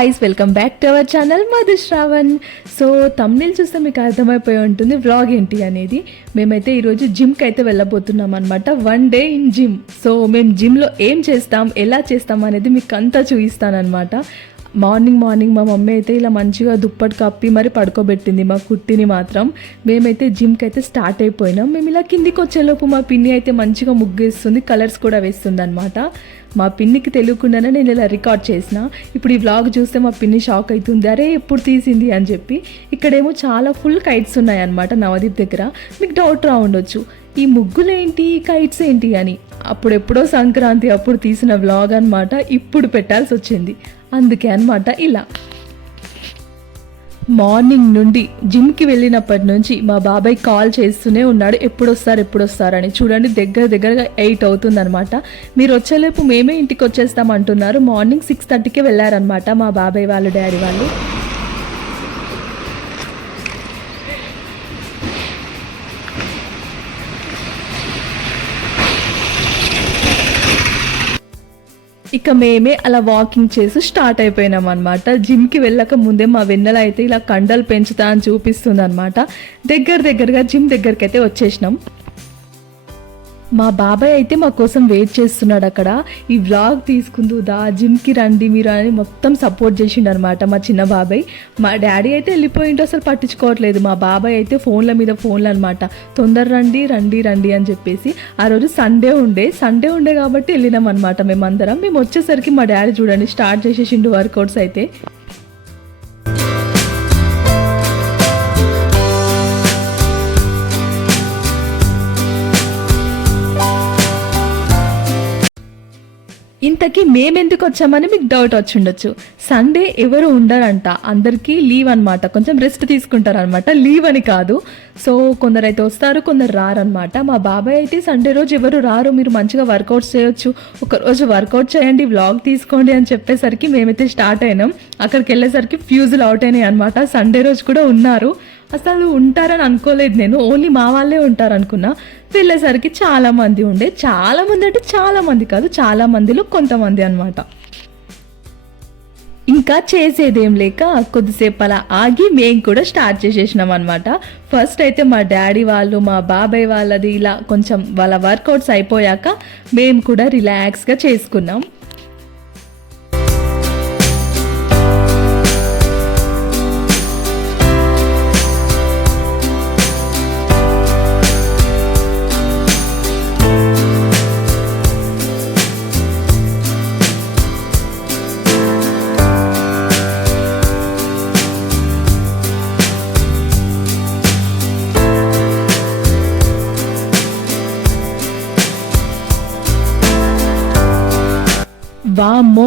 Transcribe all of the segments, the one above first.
Guys, welcome back to our channel Madhushravan. So thumbnail చూస్తే మీకు అర్థమైపోయి ఉంటుంది వ్లాగ్ ఏంటి అనేది. మేమైతే ఈరోజు జిమ్కి అయితే వెళ్ళబోతున్నాం అనమాట. 1 డే ఇన్ జిమ్. సో మేము జిమ్లో ఏం చేస్తాం, ఎలా చేస్తాం అనేది మీకు అంతా చూపిస్తానమాట. మార్నింగ్ మా మమ్మీ అయితే ఇలా మంచిగా దుప్పటి కప్పి మరి పడుకోబెట్టింది మా కుట్టిని మాత్రం. మేమైతే జిమ్కి అయితే స్టార్ట్ అయిపోయినాం. మేము ఇలా కిందికి వచ్చేలోపు మా పిన్ని అయితే మంచిగా ముగ్గేస్తుంది, కలర్స్ కూడా వేస్తుంది అనమాట. మా పిన్నికి తెలియకుండానే నేను ఇలా రికార్డ్ చేసిన. ఇప్పుడు ఈ వ్లాగ్ చూస్తే మా పిన్ని షాక్ అవుతుంది, అరే ఎప్పుడు తీసింది అని చెప్పి. ఇక్కడేమో చాలా ఫుల్ కైట్స్ ఉన్నాయన్నమాట నవదీప్ దగ్గర. మీకు డౌట్ రా ఉండొచ్చు, ఈ ముగ్గులు ఏంటి, కైట్స్ ఏంటి అని. అప్పుడెప్పుడో సంక్రాంతి అప్పుడు తీసిన వ్లాగ్ అనమాట, ఇప్పుడు పెట్టాల్సి వచ్చింది. అందుకే అనమాట ఇలా. మార్నింగ్ నుండి జిమ్కి వెళ్ళినప్పటి నుంచి మా బాబాయ్ కాల్ చేస్తూనే ఉన్నాడు, ఎప్పుడొస్తారని. చూడండి, దగ్గరగా 8 అవుతుందనమాట. మీరు వచ్చేలేపు మేమే ఇంటికి వచ్చేస్తామంటున్నారు. మార్నింగ్ 6:30కే వెళ్ళారనమాట మా బాబాయ్ వాళ్ళు, డాడీ వాళ్ళు. ఇక మేమే అలా వాకింగ్ చేసి స్టార్ట్ అయిపోయినాం అనమాట. జిమ్కి వెళ్ళక ముందే మా వెన్నెల అయితే ఇలా కండలు పెంచుతా అని చూపిస్తుంది అనమాట. దగ్గరగా జిమ్ దగ్గరికి అయితే వచ్చేసినాం. మా బాబాయ్ అయితే మా కోసం వెయిట్ చేస్తున్నాడు అక్కడ. ఈ వ్లాగ్ తీసుకుందా జిమ్కి రండి మీరు అని మొత్తం సపోర్ట్ చేసిండు అనమాట మా చిన్న బాబాయ్. మా డాడీ అయితే వెళ్ళిపోయింటో అసలు పట్టించుకోవట్లేదు. మా బాబాయ్ అయితే ఫోన్ల మీద ఫోన్లు అనమాట. తొందర రండి అని చెప్పేసి. ఆ రోజు సండే ఉండే కాబట్టి వెళ్ళినాం అనమాట మేమందరం. మేము వచ్చేసరికి మా డాడీ చూడండి స్టార్ట్ చేసేసిండు వర్కౌట్స్ అయితే. ఇంతకీ మేమెందుకు వచ్చామని మీకు డౌట్ వచ్చిండొచ్చు. సండే ఎవరు ఉండరంట, అందరికీ లీవ్ అనమాట. కొంచెం రెస్ట్ తీసుకుంటారనమాట, లీవ్ అని కాదు. సో కొందరైతే వస్తారు, కొందరు రారనమాట. మా బాబాయ్ అయితే సండే రోజు ఎవరు రారు, మీరు మంచిగా వర్కౌట్స్ చేయొచ్చు, ఒకరోజు వర్కౌట్ చేయండి, వ్లాగ్ తీసుకోండి అని చెప్పేసరికి మేమైతే స్టార్ట్ అయినాం. అక్కడికి వెళ్ళేసరికి ఫ్యూజులు అవుట్ అయినాయి అనమాట. సండే రోజు కూడా ఉన్నారు. అసలు ఉంటారని అనుకోలేదు నేను, ఓన్లీ మా వాళ్ళే ఉంటారు అనుకున్నా. వెళ్ళేసరికి చాలా మంది ఉండే. చాలా మంది అంటే చాలా మంది కాదు, చాలా మందిలో కొంతమంది అనమాట. ఇంకా చేసేదేం లేక కొద్దిసేపు అలా ఆగి మేము కూడా స్టార్ట్ చేసేసినాం అనమాట. ఫస్ట్ అయితే మా డాడీ వాళ్ళు, మా బాబాయ్ వాళ్ళది ఇలా కొంచెం వాళ్ళ వర్కౌట్స్ అయిపోయాక మేము కూడా రిలాక్స్గా చేసుకున్నాం. వామ్మో,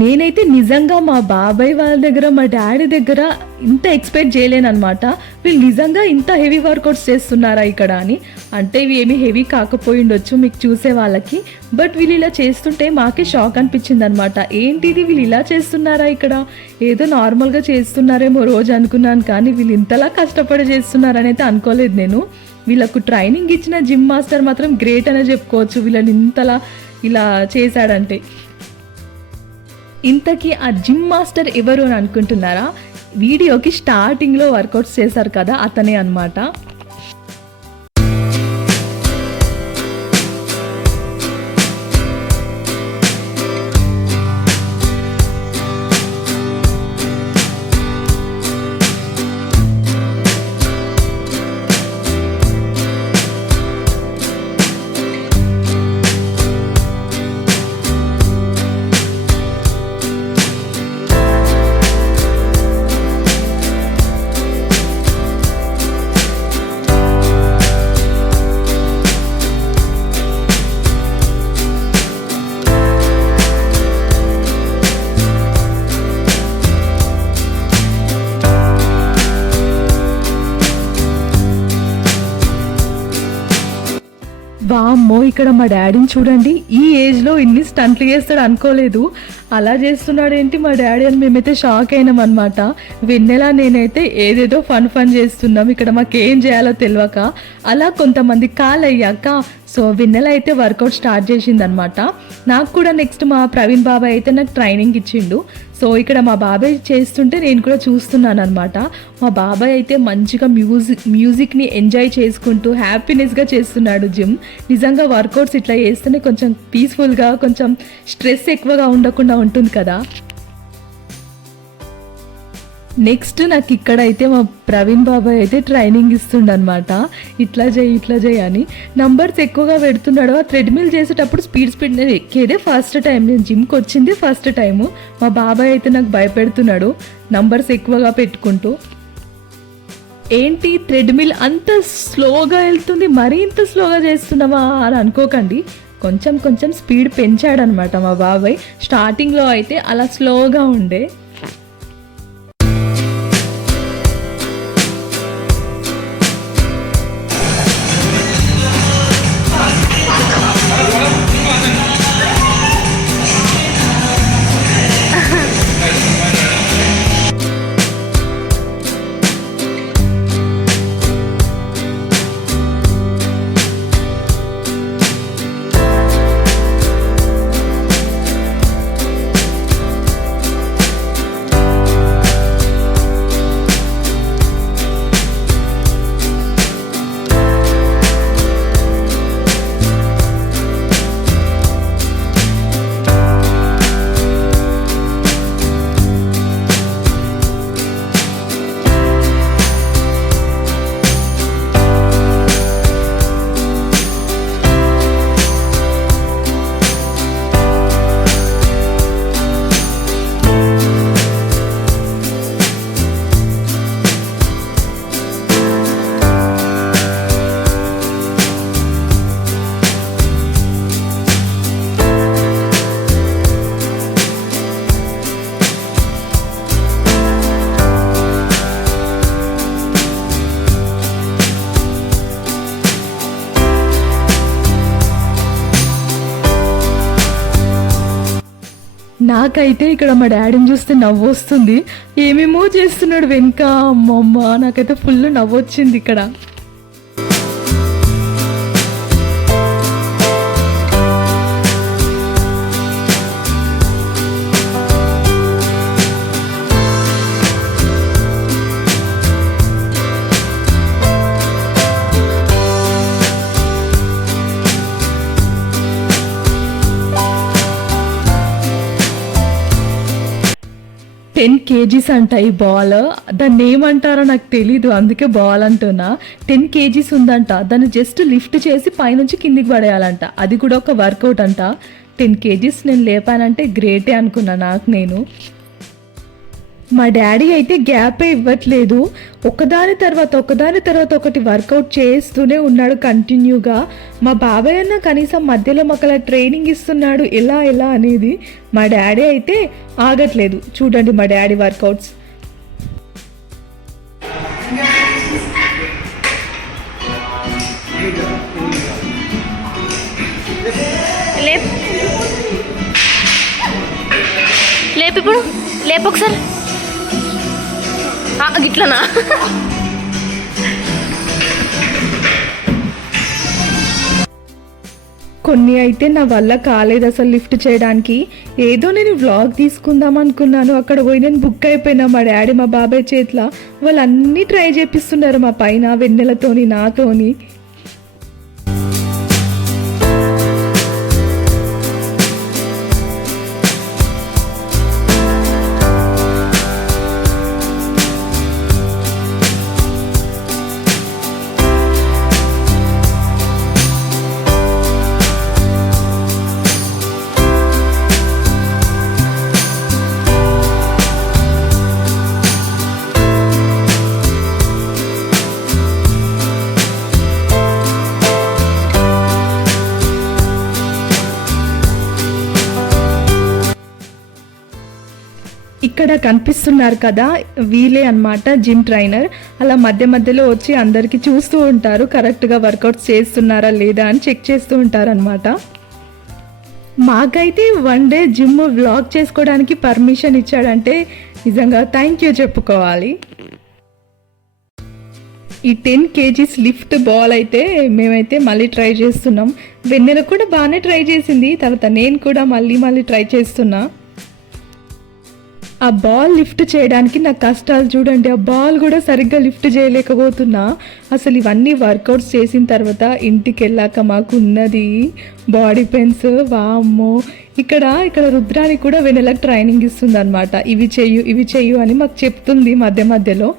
నేనైతే నిజంగా మా బాబాయ్ వాళ్ళ దగ్గర, మా డాడీ దగ్గర ఇంత ఎక్స్పెక్ట్ చేయలేనమాట. వీళ్ళు నిజంగా ఇంత హెవీ వర్కౌట్స్ చేస్తున్నారా ఇక్కడ అని. అంటే ఇవి ఏమీ హెవీ కాకపోయి ఉండొచ్చు మీకు చూసే వాళ్ళకి, బట్ వీళ్ళు ఇలా చేస్తుంటే మాకే షాక్ అనిపించింది అనమాట. ఏంటిది వీళ్ళు ఇలా చేస్తున్నారా ఇక్కడ, ఏదో నార్మల్గా చేస్తున్నారేమో రోజు అనుకున్నాను, కానీ వీళ్ళు ఇంతలా కష్టపడి చేస్తున్నారని అయితే అనుకోలేదు నేను. వీళ్ళకు ట్రైనింగ్ ఇచ్చిన జిమ్ మాస్టర్ మాత్రం గ్రేట్ అనే చెప్పుకోవచ్చు, వీళ్ళని ఇంతలా ఇలా చేశాడంటే. ఇంతకీ ఆ జిమ్ మాస్టర్ ఎవరు అని అనుకుంటున్నారా? వీడియోకి స్టార్టింగ్లో వర్కౌట్స్ చేశారు కదా, అతనే అన్నమాట. వామ్మో, ఇక్కడ మా డాడీని చూడండి, ఈ ఏజ్లో ఇన్ని స్టంట్లు చేస్తాడు అనుకోలేదు. అలా చేస్తున్నాడు ఏంటి మా డాడీ అని మేమైతే షాక్ అయినాం అనమాట. వెన్నెలా నేనైతే ఏదేదో ఫన్ చేస్తున్నాం ఇక్కడ, మాకేం చేయాలో తెలియక. అలా కొంతమంది కాల్ అయ్యాక సో వెన్నెల అయితే వర్కౌట్ స్టార్ట్ చేసిందనమాట. నాకు కూడా నెక్స్ట్ మా ప్రవీణ్ బాబాయ్ అయితే నాకు ట్రైనింగ్ ఇచ్చిండు. సో ఇక్కడ మా బాబాయ్ చేస్తుంటే నేను కూడా చూస్తున్నాను అనమాట. మా బాబాయ్ అయితే మంచిగా మ్యూజిక్ని ఎంజాయ్ చేసుకుంటూ హ్యాపీనెస్గా చేస్తున్నాడు జిమ్. నిజంగా వర్కౌట్స్ ఇట్లా చేస్తేనే కొంచెం పీస్ఫుల్గా, కొంచెం స్ట్రెస్ ఎక్కువగా ఉండకుండా ఉంటుంది కదా. నెక్స్ట్ నాకు ఇక్కడ అయితే మా ప్రవీణ్ బాబాయ్ అయితే ట్రైనింగ్ ఇస్తుండనమాట. ఇట్లా చేయి అని నంబర్స్ ఎక్కువగా పెడుతున్నాడు. ఆ థ్రెడ్మిల్ చేసేటప్పుడు స్పీడ్ నేను ఎక్కేదే ఫస్ట్ టైం, నేను జిమ్కి వచ్చింది ఫస్ట్ టైము. మా బాబాయ్ అయితే నాకు భయపెడుతున్నాడు నంబర్స్ ఎక్కువగా పెట్టుకుంటూ. ఏంటి థ్రెడ్మిల్ అంత స్లోగా వెళ్తుంది, మరీ ఇంత స్లోగా చేస్తున్నావా అని అనుకోకండి. కొంచెం స్పీడ్ పెంచాడనమాట మా బాబాయ్. స్టార్టింగ్లో అయితే అలా స్లోగా ఉండే. నాకైతే ఇక్కడ మా డాడీని చూస్తే నవ్వు వస్తుంది. ఏమేమో చేస్తున్నాడు వెనుక. అమ్మమ్మ నాకైతే ఫుల్ నవ్వు వచ్చింది ఇక్కడ. kgs అంట ఈ బాల్. దాన్ని ఏమంటారో నాకు తెలీదు, అందుకే బాల్ అంటున్నా. 10 kgs ఉందంట. దాన్ని జస్ట్ లిఫ్ట్ చేసి పైనుంచి కిందికి పడేయాలంట. అది కూడా ఒక వర్కౌట్ అంట. 10 kgs నేను లేపానంటే గ్రేటే అనుకున్నా నాకు నేను. మా డాడీ అయితే గ్యాపే ఇవ్వట్లేదు. ఒకదాని తర్వాత ఒకటి వర్కౌట్ చేస్తూనే ఉన్నాడు కంటిన్యూగా. మా బాబాయ్ అన్న కనీసం మధ్యలో మాకు ట్రైనింగ్ ఇస్తున్నాడు ఎలా అనేది. మా డాడీ అయితే ఆగట్లేదు. చూడండి మా డాడీ వర్కౌట్స్. లేపు ఇప్పుడు లేపు ఒకసారి గిట్లనా. కొన్ని అయితే నా వల్ల కాలేదు అసలు లిఫ్ట్ చేయడానికి. ఏదో నేను వ్లాగ్ తీసుకుందాం అనుకున్నాను, అక్కడ పోయి నేను బుక్ అయిపోయినా. మా డాడీ మా బాబాయ్ చేతిలో వాళ్ళు అన్నీ ట్రై చేపిస్తున్నారు మా పైన, వెన్నెలతోని నాతోని. ఇక్కడ కనిపిస్తున్నారు కదా, వీలే అన్నమాట జిమ్ ట్రైనర్. అలా మధ్య మధ్యలో వచ్చి అందరికీ చూస్తూ ఉంటారు, కరెక్ట్గా వర్కౌట్స్ చేస్తున్నారా లేదా అని చెక్ చేస్తూ ఉంటారు అనమాట. మాకైతే 1 డే జిమ్ వ్లాగ్ చేసుకోవడానికి పర్మిషన్ ఇచ్చాడంటే నిజంగా థ్యాంక్ యూ చెప్పుకోవాలి. ఈ 10 kgs లిఫ్ట్ బాల్ అయితే మేమైతే మళ్ళీ ట్రై చేస్తున్నాం. వెన్నెల కూడా బాగానే ట్రై చేసింది, తర్వాత నేను కూడా మళ్ళీ ట్రై చేస్తున్నా. ఆ బాల్ లిఫ్ట్ చేయడానికి నా కష్టాలు చూడండి. ఆ బాల్ కూడా సరిగ్గా లిఫ్ట్ చేయలేకపోతున్నా. అసలు ఇవన్నీ వర్కౌట్స్ చేసిన తర్వాత ఇంటికి వెళ్ళాక మాకు ఉన్నది బాడీ పెయిన్స్. వామ్మో, ఇక్కడ రుద్రానికి కూడా వెన్నెలకు ట్రైనింగ్ ఇస్తుంది అనమాట. ఇవి చెయ్యు అని మాకు చెప్తుంది మధ్యలో.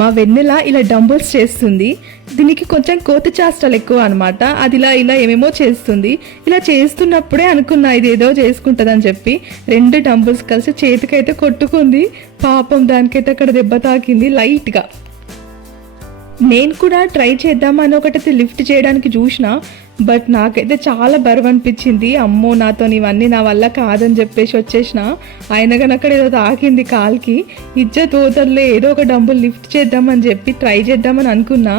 మా వెన్నెల ఇలా డంబుల్స్ చేస్తుంది. దీనికి కొంచెం కోతి చేష్టలు ఎక్కువ అనమాట. అది ఇలా ఏమేమో చేస్తుంది. ఇలా చేస్తున్నప్పుడే అనుకున్నా ఇదేదో చేసుకుంటుందని చెప్పి 2 డంబుల్స్ కలిసి చేతికైతే కొట్టుకుంది. పాపం దానికైతే అక్కడ దెబ్బ తాకింది లైట్గా. నేను కూడా ట్రై చేద్దామని ఒకటైతే లిఫ్ట్ చేయడానికి చూసిన, బట్ నాకైతే చాలా బరువు అనిపించింది. అమ్మో, నాతో ఇవన్నీ నా వల్ల కాదని చెప్పేసి వచ్చేసిన. అయినా కానీ అక్కడ ఏదో తాకింది కాల్కి. ఇజ్జత్ పోతలే, ఏదో ఒక డంబుల్ లిఫ్ట్ చేద్దామని చెప్పి ట్రై చేద్దామని అనుకున్నా.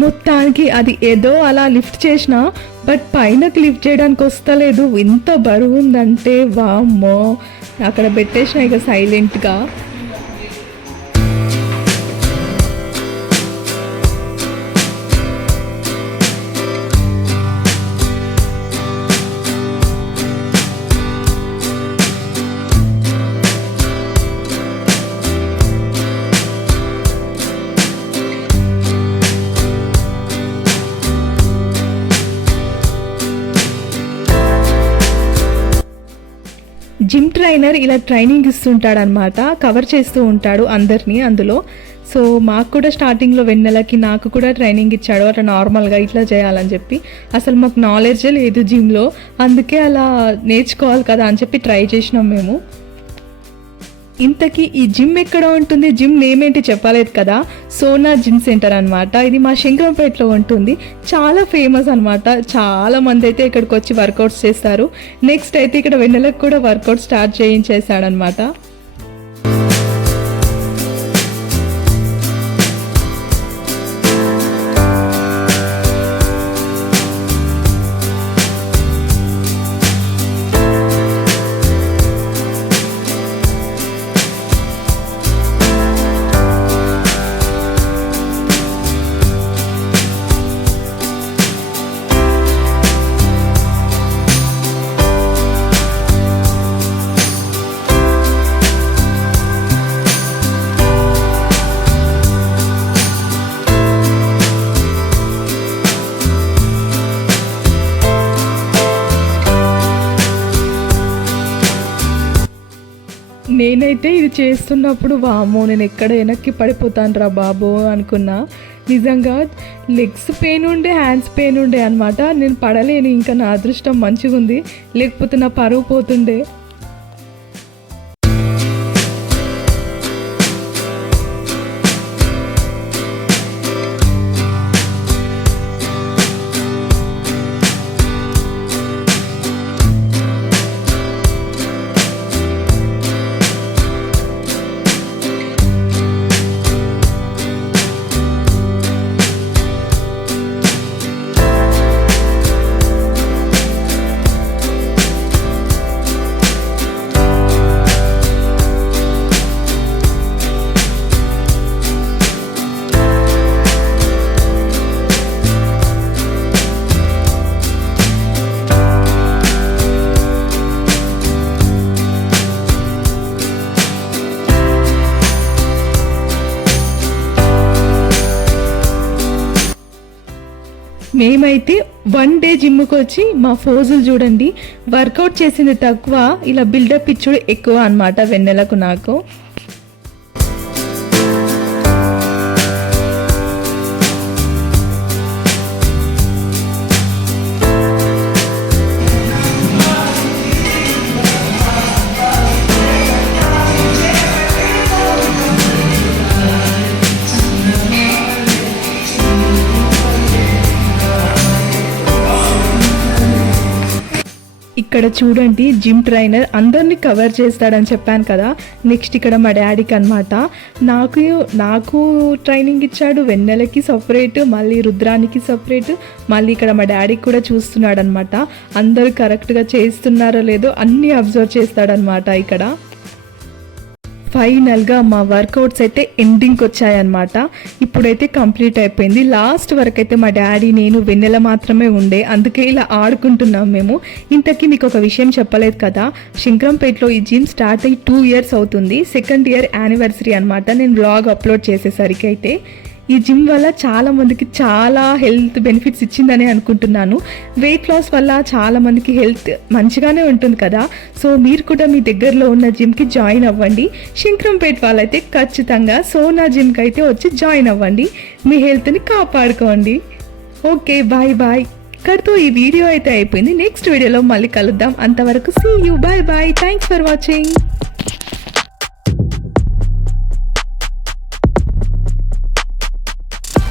మొత్తానికి అది ఏదో అలా లిఫ్ట్ చేసిన, బట్ పైనకి లిఫ్ట్ చేయడానికి వస్తలేదు. ఎంత బరువు ఉందంటే వామ్మో, అక్కడ పెట్టేసిన ఇక సైలెంట్గా. జిమ్ ట్రైనర్ ఇలా ట్రైనింగ్ ఇస్తుంటాడనమాట, కవర్ చేస్తూ ఉంటాడు అందరినీ అందులో. సో మాకు కూడా స్టార్టింగ్లో వెన్నెలకి నాకు కూడా ట్రైనింగ్ ఇచ్చాడు అట్లా నార్మల్గా ఇట్లా చేయాలని చెప్పి. అసలు మాకు నాలెడ్జే లేదు జిమ్లో, అందుకే అలా నేర్చుకోవాలి కదా అని చెప్పి ట్రై చేసినాం మేము. ఇంతకీ ఈ జిమ్ ఎక్కడ ఉంటుంది, జిమ్ నేమ్ ఏంటి చెప్పలేదు కదా. సోనా జిమ్ సెంటర్ అనమాట. ఇది మా శంకరంపేటలో ఉంటుంది. చాలా ఫేమస్ అనమాట. చాలా మంది అయితే ఇక్కడికి వచ్చి వర్కౌట్స్ చేస్తారు. నెక్స్ట్ అయితే ఇక్కడ వెన్నెలకు కూడా వర్కౌట్ స్టార్ట్ చేయించేసాడనమాట. నేనైతే ఇది చేస్తున్నప్పుడు వామ్మో, నేను ఎక్కడ వెనక్కి పడిపోతాను రా బాబో అనుకున్నా. నిజంగా లెగ్స్ పెయిన్ ఉండే, హ్యాండ్స్ పెయిన్ ఉండే అనమాట. నేను పడలేను, ఇంకా నా అదృష్టం మంచిగా ఉంది, లేకపోతే నా పరువు పోతుండే. మేమైతే 1 డే జిమ్కి వచ్చి మా ఫోజులు చూడండి. వర్కౌట్ చేసింది తక్కువ, ఇలా బిల్డప్ ఇచ్చుడు ఎక్కువ అనమాట వెన్నెలకు నాకు. ఇక్కడ చూడండి జిమ్ ట్రైనర్ అందరినీ కవర్ చేస్తాడని చెప్పాను కదా. నెక్స్ట్ ఇక్కడ మా డాడీకి అనమాట. నాకు ట్రైనింగ్ ఇచ్చాడు, వెన్నెలకి సపరేట్, మళ్ళీ రుద్రానికి సపరేట్, మళ్ళీ ఇక్కడ మా డాడీకి కూడా చూస్తున్నాడు అనమాట. అందరూ కరెక్ట్గా చేస్తున్నారో లేదో అన్నీ అబ్జర్వ్ చేస్తాడనమాట. ఇక్కడ ఫైనల్గా మా వర్కౌట్స్ అయితే ఎండింగ్కి వచ్చాయన్నమాట. ఇప్పుడైతే కంప్లీట్ అయిపోయింది. లాస్ట్ వరకు అయితే మా డాడీ నేను వెన్నెల మాత్రమే ఉండే, అందుకే ఇలా ఆడుకుంటున్నాం మేము. ఇంతకీ మీకు ఒక విషయం చెప్పలేదు కదా, శంకరంపేటలో ఈ జిమ్ స్టార్ట్ అయ్యి 2 years అవుతుంది. 2nd year యానివర్సరీ అనమాట. నేను వ్లాగ్ అప్లోడ్ చేసేసరికి అయితే ఈ జిమ్ వల్ల చాలా మందికి చాలా హెల్త్ బెనిఫిట్స్ ఇచ్చిందని అనుకుంటున్నాను. వెయిట్ లాస్ వల్ల చాలా మందికి హెల్త్ మంచిగానే ఉంటుంది కదా. సో మీరు కూడా మీ దగ్గరలో ఉన్న జిమ్కి జాయిన్ అవ్వండి. శంకరంపేట వాళ్ళైతే ఖచ్చితంగా సోనా జిమ్కి అయితే వచ్చి జాయిన్ అవ్వండి. మీ హెల్త్ని కాపాడుకోండి. Okay, bye bye. ఇక్కడితో ఈ వీడియో అయితే అయిపోయింది. నెక్స్ట్ వీడియోలో మళ్ళీ కలుద్దాం. అంతవరకు see you, bye bye. Thanks for watching.